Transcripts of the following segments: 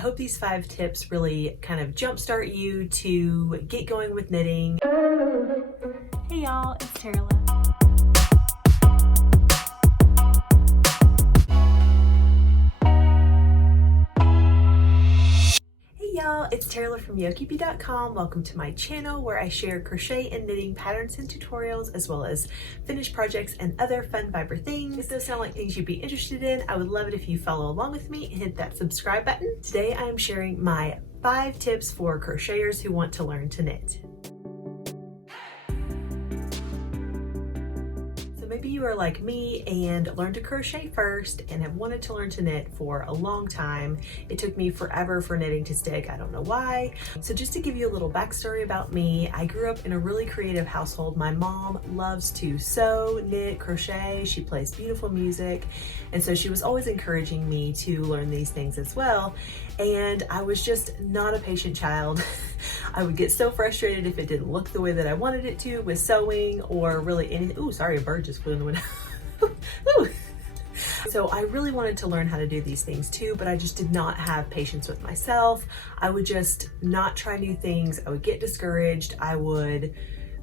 hope these 5 tips really kind of jumpstart you to get going with knitting. Hey y'all, it's Tara. It's Tara from yokieB.com. Welcome to my channel where I share crochet and knitting patterns and tutorials, as well as finished projects and other fun Viber things. If those sound like things you'd be interested in, I would love it if you follow along with me and hit that subscribe button. Today I am sharing my 5 tips for crocheters who want to learn to knit. Maybe you are like me and learned to crochet first and have wanted to learn to knit for a long time. It took me forever for knitting to stick. I don't know why. So just to give you a little backstory about me, I grew up in a really creative household. My mom loves to sew, knit, crochet. She plays beautiful music. And so she was always encouraging me to learn these things as well. And I was just not a patient child. I would get so frustrated if it didn't look the way that I wanted it to with sewing or really anything. Ooh, sorry, a bird just flew in the window. Ooh. So I really wanted to learn how to do these things too, but I just did not have patience with myself. I would just not try new things. I would get discouraged. I would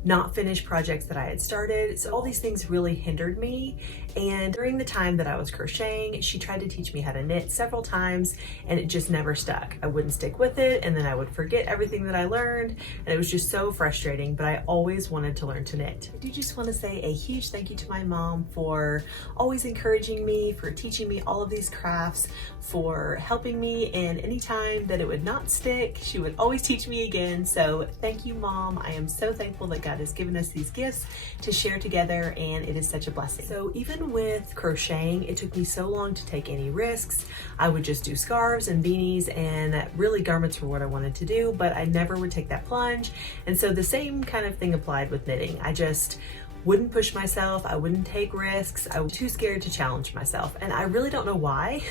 not finish projects that I had started. So all these things really hindered me. And during the time that I was crocheting, she tried to teach me how to knit several times and it just never stuck. I wouldn't stick with it and then I would forget everything that I learned and it was just so frustrating, but I always wanted to learn to knit. I do just want to say a huge thank you to my mom for always encouraging me, for teaching me all of these crafts, for helping me, and anytime that it would not stick, she would always teach me again. So thank you, Mom. I am so thankful that God has given us these gifts to share together, and it is such a blessing. So even with crocheting, it took me so long to take any risks. I would just do scarves and beanies, and really garments were what I wanted to do, but I never would take that plunge. And so the same kind of thing applied with knitting. I just wouldn't push myself. I wouldn't take risks. I was too scared to challenge myself. And I really don't know why,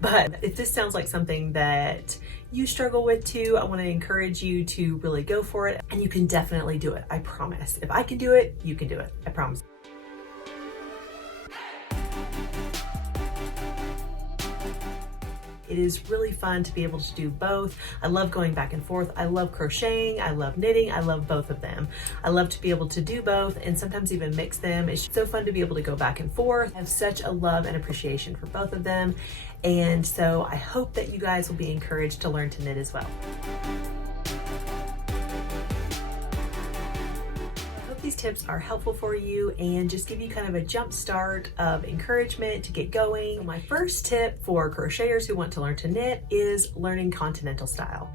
but if this sounds like something that you struggle with too, I want to encourage you to really go for it, and you can definitely do it. I promise. If I can do it, you can do it. I promise. It is really fun to be able to do both. I love going back and forth. I love crocheting. I love knitting. I love both of them. I love to be able to do both and sometimes even mix them. It's so fun to be able to go back and forth. I have such a love and appreciation for both of them. And so I hope that you guys will be encouraged to learn to knit as well. These tips are helpful for you and just give you kind of a jump start of encouragement to get going. So my first tip for crocheters who want to learn to knit is learning Continental Style.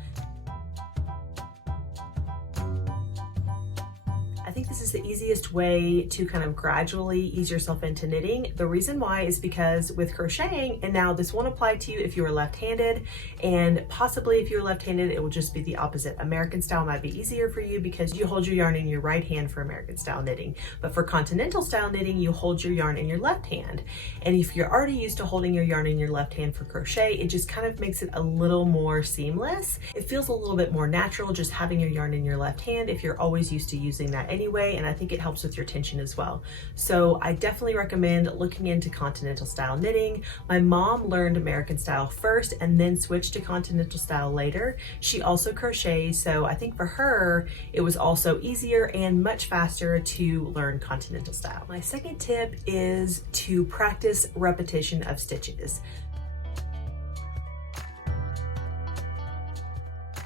I think this is the easiest way to kind of gradually ease yourself into knitting. The reason why is because with crocheting, and now this won't apply to you if you are left-handed, and possibly if you're left-handed, it will just be the opposite. American style might be easier for you because you hold your yarn in your right hand for American style knitting. But for Continental style knitting, you hold your yarn in your left hand. And if you're already used to holding your yarn in your left hand for crochet, it just kind of makes it a little more seamless. It feels a little bit more natural just having your yarn in your left hand if you're always used to using that anyway, and I think it helps with your tension as well. So I definitely recommend looking into Continental style knitting. My mom learned American style first and then switched to Continental style later. She also crochets, so I think for her it was also easier and much faster to learn Continental style. My second tip is to practice repetition of stitches.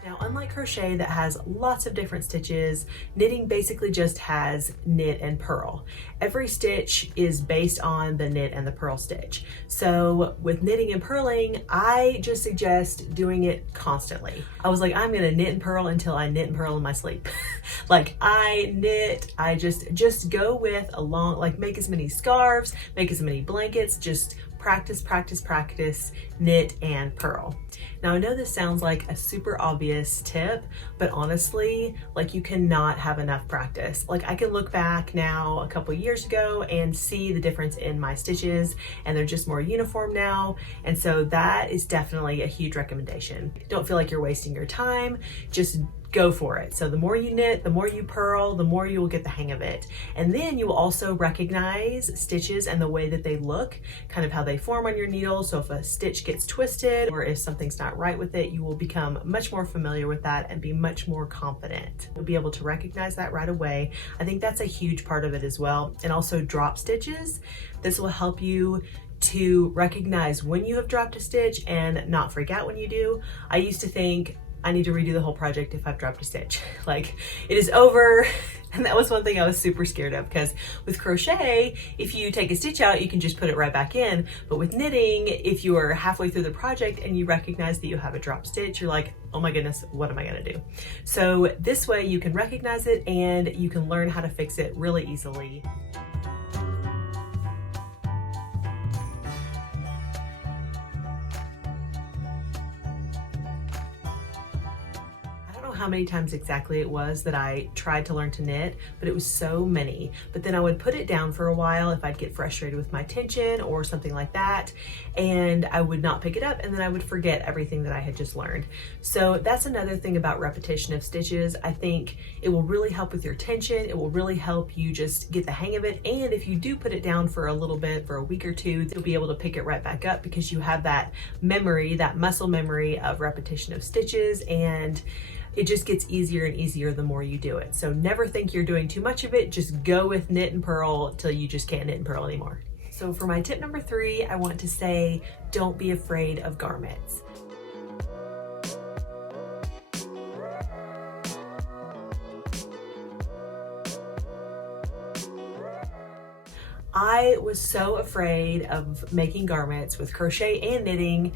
Now, unlike crochet that has lots of different stitches, knitting basically just has knit and purl. Every stitch is based on the knit and the purl stitch. So with knitting and purling, I just suggest doing it constantly. I was like, I'm gonna knit and purl until I knit and purl in my sleep. Like I knit, I just go with a long, like make as many scarves, make as many blankets, just practice, practice, practice, knit and purl. Now I know this sounds like a super obvious tip, but honestly, like you cannot have enough practice. Like I can look back now a couple years ago and see the difference in my stitches, and they're just more uniform now. And so that is definitely a huge recommendation. Don't feel like you're wasting your time. Just go for it. So the more you knit, the more you purl, the more you will get the hang of it. And then you will also recognize stitches and the way that they look, kind of how they form on your needle. So if a stitch gets twisted or if something's not right with it, you will become much more familiar with that and be much more confident. You'll be able to recognize that right away. I think that's a huge part of it as well. And also drop stitches. This will help you to recognize when you have dropped a stitch and not freak out when you do. I used to think, I need to redo the whole project if I've dropped a stitch. Like, it is over. And that was one thing I was super scared of, because with crochet, if you take a stitch out, you can just put it right back in. But with knitting, if you are halfway through the project and you recognize that you have a dropped stitch, you're like, oh my goodness, what am I gonna do? So this way you can recognize it and you can learn how to fix it really easily. How many times exactly it was that I tried to learn to knit, but it was so many. But then I would put it down for a while if I'd get frustrated with my tension or something like that, and I would not pick it up, and then I would forget everything that I had just learned. So that's another thing about repetition of stitches. I think it will really help with your tension. It will really help you just get the hang of it. And if you do put it down for a little bit, for a week or two, you'll be able to pick it right back up because you have that memory, that muscle memory of repetition of stitches, and it just gets easier and easier the more you do it. So never think you're doing too much of it. Just go with knit and purl till you just can't knit and purl anymore. So for my tip number 3, I want to say, don't be afraid of garments. I was so afraid of making garments with crochet and knitting.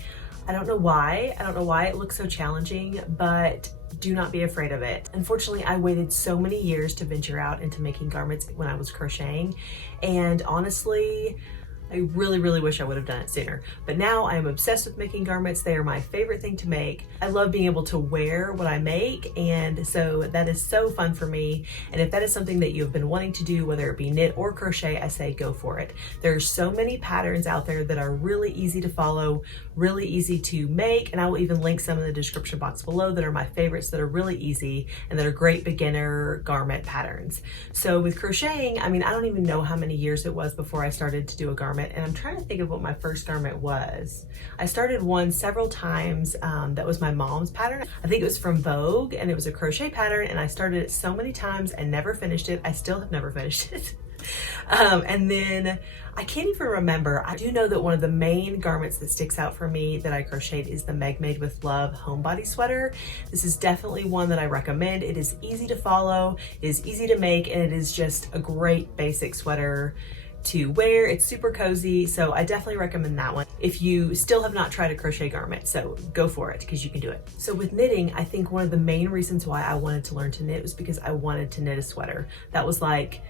I don't know why. I don't know why it looks so challenging, but do not be afraid of it. Unfortunately, I waited so many years to venture out into making garments when I was crocheting. And honestly, I really, really wish I would have done it sooner. But now I am obsessed with making garments. They are my favorite thing to make. I love being able to wear what I make, and so that is so fun for me. And if that is something that you've been wanting to do, whether it be knit or crochet, I say go for it. There's so many patterns out there that are really easy to follow, really easy to make, and I will even link some in the description box below that are my favorites that are really easy and that are great beginner garment patterns. So with crocheting, I mean, I don't even know how many years it was before I started to do a garment, and I'm trying to think of what my first garment was. I started one several times that was my mom's pattern. I think it was from Vogue, and it was a crochet pattern, and I started it so many times and never finished it. I still have never finished it. And then I can't even remember. I do know that one of the main garments that sticks out for me that I crocheted is the Meg Made with Love homebody sweater. This is definitely one that I recommend. It is easy to follow, it is easy to make, and it is just a great basic sweater to wear. It's super cozy, so I definitely recommend that one if you still have not tried a crochet garment. So go for it, because you can do it. So with knitting, I think one of the main reasons why I wanted to learn to knit was because I wanted to knit a sweater. That was like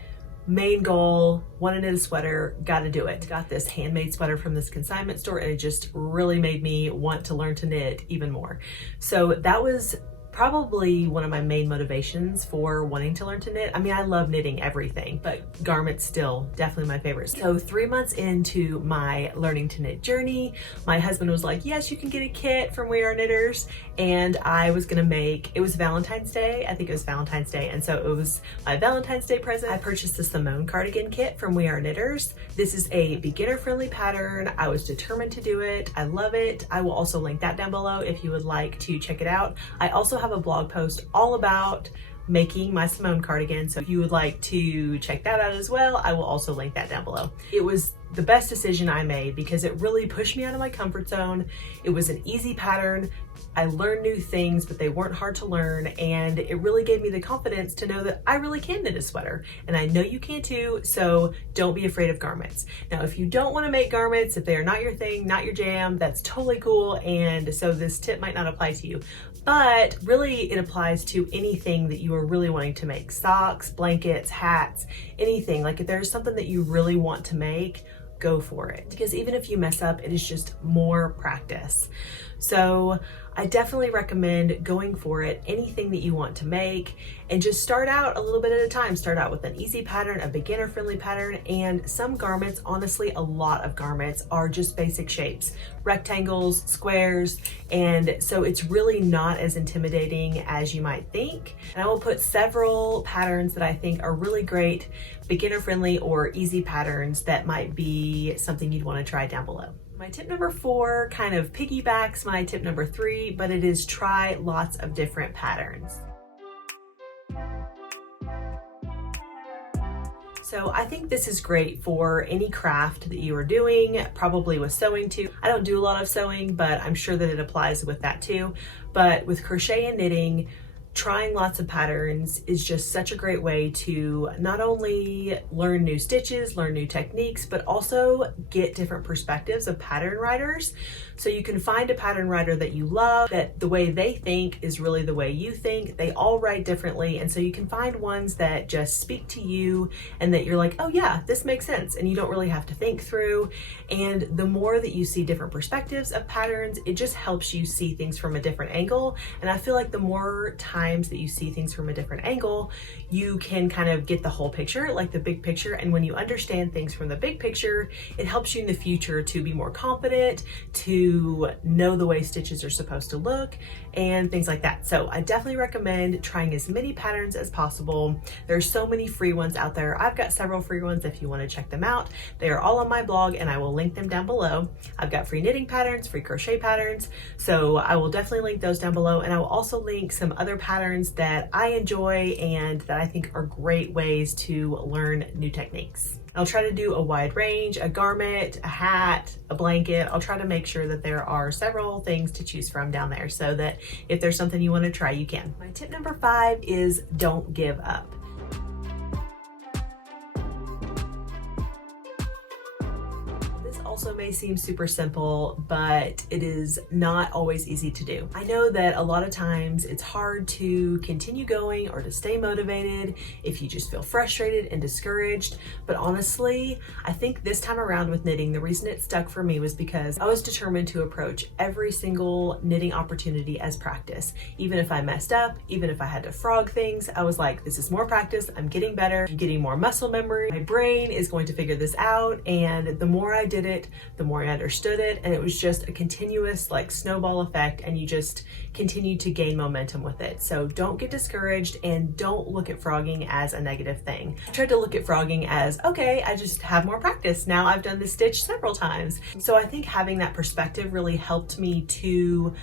main goal, want to knit a sweater, gotta do it. Got this handmade sweater from this consignment store, and it just really made me want to learn to knit even more. So that was probably one of my main motivations for wanting to learn to knit. I mean, I love knitting everything, but garments still definitely my favorite. So 3 months into my learning to knit journey, my husband was like, yes, you can get a kit from We Are Knitters. And I was gonna make, it was Valentine's Day. I think it was Valentine's Day. And so it was my Valentine's Day present. I purchased the Simone cardigan kit from We Are Knitters. This is a beginner friendly pattern. I was determined to do it. I love it. I will also link that down below if you would like to check it out. I also have a blog post all about making my Simone cardigan, so if you would like to check that out as well, I will also link that down below. It was the best decision I made because it really pushed me out of my comfort zone. It was an easy pattern. I learned new things, but they weren't hard to learn, and it really gave me the confidence to know that I really can knit a sweater, and I know you can too, so don't be afraid of garments. Now, if you don't want to make garments, if they are not your thing, not your jam, that's totally cool, and so this tip might not apply to you. But really it applies to anything that you are really wanting to make. Socks, blankets, hats, anything. Like if there's something that you really want to make, go for it. Because even if you mess up, it is just more practice. So I definitely recommend going for it, anything that you want to make, and just start out a little bit at a time. Start out with an easy pattern, a beginner friendly pattern, and some garments, honestly, a lot of garments are just basic shapes, rectangles, squares, and so it's really not as intimidating as you might think. And I will put several patterns that I think are really great, beginner friendly or easy patterns that might be something you'd want to try down below. My tip number 4 kind of piggybacks my tip number 3, but it is try lots of different patterns. So I think this is great for any craft that you are doing, probably with sewing too. I don't do a lot of sewing, but I'm sure that it applies with that too. But with crochet and knitting, trying lots of patterns is just such a great way to not only learn new stitches, learn new techniques, but also get different perspectives of pattern writers. So you can find a pattern writer that you love, that the way they think is really the way you think. They all write differently, and so you can find ones that just speak to you and that you're like, oh yeah, this makes sense, and you don't really have to think through. And the more that you see different perspectives of patterns, it just helps you see things from a different angle. And I feel like the more times that you see things from a different angle, you can kind of get the whole picture, like the big picture. And when you understand things from the big picture, it helps you in the future to be more confident, to know the way stitches are supposed to look and things like that. So I definitely recommend trying as many patterns as possible. There's so many free ones out there. I've got several free ones if you want to check them out. They are all on my blog and I will link them down below. I've got free knitting patterns, free crochet patterns, so I will definitely link those down below, and I will also link some other patterns that I enjoy and that I think are great ways to learn new techniques. I'll try to do a wide range, a garment, a hat, a blanket. I'll try to make sure that there are several things to choose from down there so that if there's something you want to try, you can. My tip number 5 is don't give up. Also may seem super simple, but it is not always easy to do. I know that a lot of times it's hard to continue going or to stay motivated if you just feel frustrated and discouraged. But honestly, I think this time around with knitting, the reason it stuck for me was because I was determined to approach every single knitting opportunity as practice. Even if I messed up, even if I had to frog things, I was like, this is more practice, I'm getting better, I'm getting more muscle memory, my brain is going to figure this out. And the more I did it, the more I understood it, and it was just a continuous like snowball effect, and you just continue to gain momentum with it. So don't get discouraged and don't look at frogging as a negative thing. I tried to look at frogging as, okay, I just have more practice. Now I've done this stitch several times. So I think having that perspective really helped me to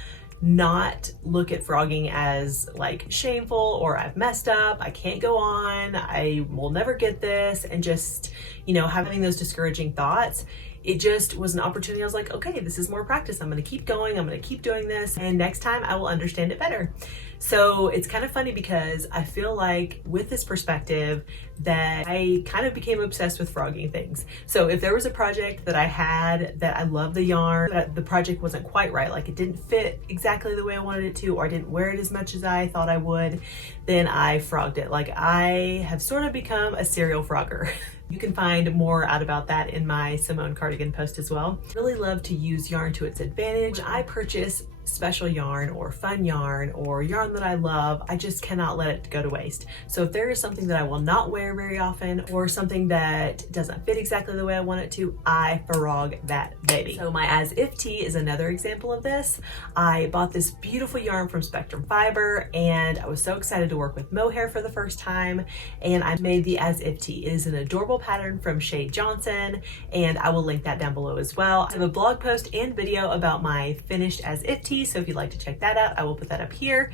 not look at frogging as like shameful or I've messed up, I can't go on, I will never get this, and just, you know, having those discouraging thoughts. It just was an opportunity. I was like, okay, this is more practice. I'm going to keep going. I'm going to keep doing this. And next time I will understand it better. So it's kind of funny because I feel like with this perspective that I kind of became obsessed with frogging things. So if there was a project that I had that I love the yarn, but the project wasn't quite right, like it didn't fit exactly the way I wanted it to, or I didn't wear it as much as I thought I would, then I frogged it. Like I have sort of become a serial frogger. You can find more out about that in my Simone cardigan post as well. I really love to use yarn to its advantage. I purchase special yarn or fun yarn or yarn that I love, I just cannot let it go to waste. So if there is something that I will not wear very often or something that doesn't fit exactly the way I want it to, I frog that baby. So my As If tee is another example of this. I bought this beautiful yarn from Spectrum Fiber and I was so excited to work with mohair for the first time, and I made the As If tee. It is an adorable pattern from Shade Johnson, and I will link that down below as well. I have a blog post and video about my finished As If tee, so if you'd like to check that out, I will put that up here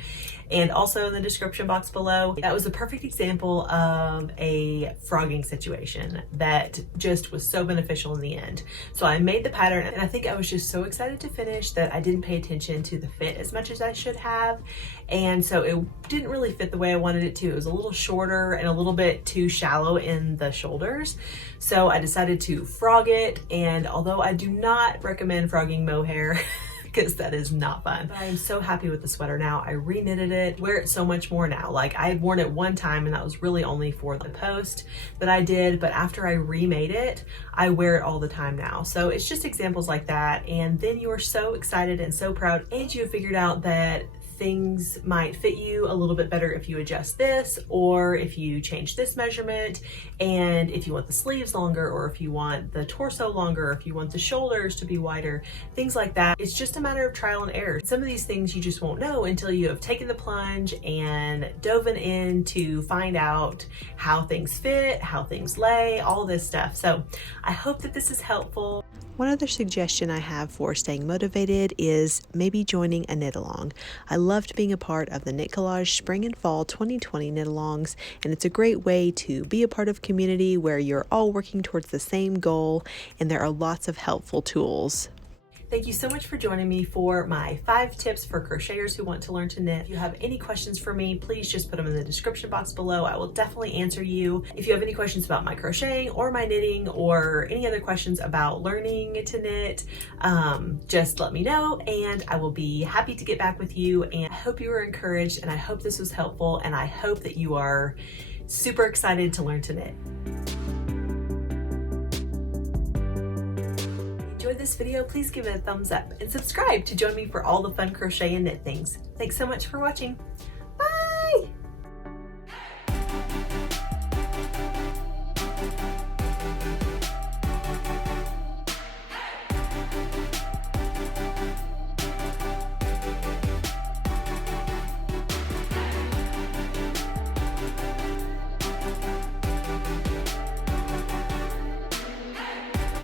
and also in the description box below. That was a perfect example of a frogging situation that just was so beneficial in the end. So I made the pattern and I think I was just so excited to finish that I didn't pay attention to the fit as much as I should have. And so it didn't really fit the way I wanted it to. It was a little shorter and a little bit too shallow in the shoulders. So I decided to frog it. And although I do not recommend frogging mohair, because that is not fun. But I am so happy with the sweater now. I re-knitted it, wear it so much more now. Like I had worn it one time and that was really only for the post that I did, but after I remade it, I wear it all the time now. So it's just examples like that, and then you are so excited and so proud, and you have figured out that things might fit you a little bit better if you adjust this, or if you change this measurement, and if you want the sleeves longer, or if you want the torso longer, or if you want the shoulders to be wider, things like that. It's just a matter of trial and error. Some of these things you just won't know until you have taken the plunge and dove in to find out how things fit, how things lay, all this stuff. So I hope that this is helpful. One other suggestion I have for staying motivated is maybe joining a knit along. I loved being a part of the Knit Collage Spring and Fall 2020 knit alongs, and it's a great way to be a part of a community where you're all working towards the same goal, and there are lots of helpful tools. Thank you so much for joining me for my 5 tips for crocheters who want to learn to knit. If you have any questions for me, please just put them in the description box below. I will definitely answer you. If you have any questions about my crocheting or my knitting, or any other questions about learning to knit, just let me know and I will be happy to get back with you. And I hope you were encouraged, and I hope this was helpful, and I hope that you are super excited to learn to knit. Enjoyed this video, please give it a thumbs up and subscribe to join me for all the fun crochet and knit things. Thanks so much for watching.